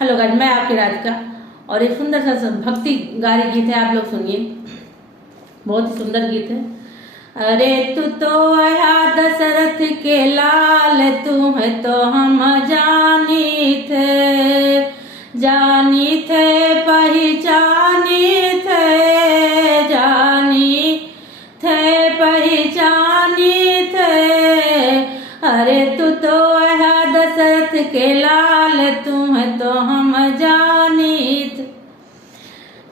Hello guys, मैं आपकी राधिका और एक सुंदर सा भक्ति गारी गीत है, आप लोग सुनिए। बहुत ही सुंदर गीत है। अरे तू तो आया दशरथ के लाल, तू है तो हम जानी थे पहचानी थे, जानी थे पहचानी थे। अरे तू तो आया दशरथ के लाल, तू है तो हम जानीत।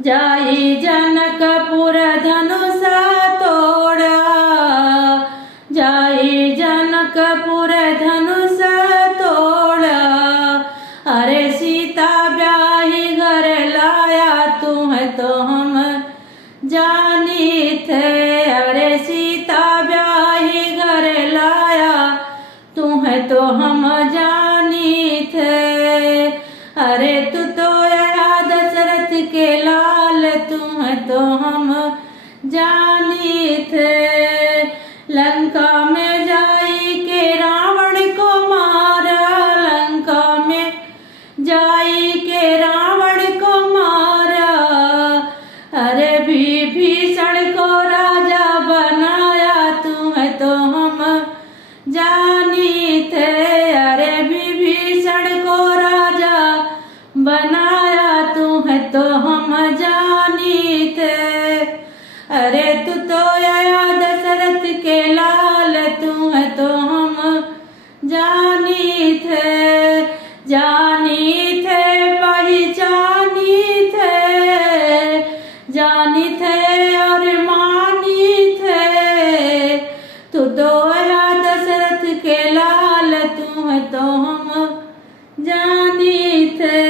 जाई जनकपुर धनुष तोड़ा, जाई जनकपुर धनुष तोड़ा। अरे सीता ब्याही घर लाया, तू है तो हम जानीत। अरे सीता ब्याही घर लाया, तू है तो हम जानी थे। अरे तू तो आया दशरथ के लाल, तू है तो हम जानी थे। लंका में जाई के रावण को मारा, लंका में जाई के रावण को मारा। अरे विभीषण को राजा बनाया, तू है तो हम जानी थे। अरे विभीषण को राजा बनाया, तू है तो हम जानी थे। अरे तू तो आया दशरथ के लाल, तू है तो हम जानी थे, जानी थे पहचानी थे, जानी थे और मानी थे। तू तो आया दशरथ के लाल, तू है तो हम जानी थे।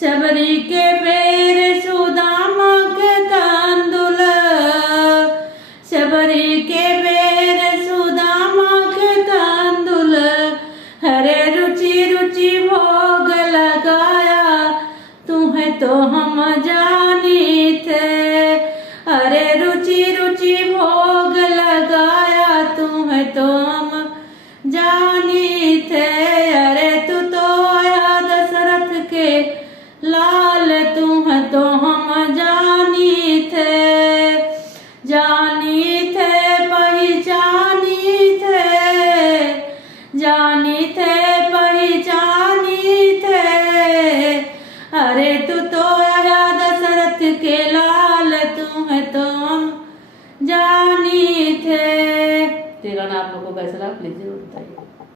शबरी के बेर सुदामा के तांदुल, शबरी के बेर सुदामा के तांदुल। हरे रुचि रुचि भोग लगाया, तू है तो हम जानी थे। अरे रुचि रुचि भोग लगाया, तू है तो हम जानी थे। अरे तू तो आया दशरथ के लाल, तू है तो हम जानी थे, जानी थे पहचानी थे, जानी थे पहचानी थे। अरे तू तो आया दशरथ के लाल, तू है तो हम जानी थे। तो ये गाना आप लोगों को कैसा लगा प्लीज जरूर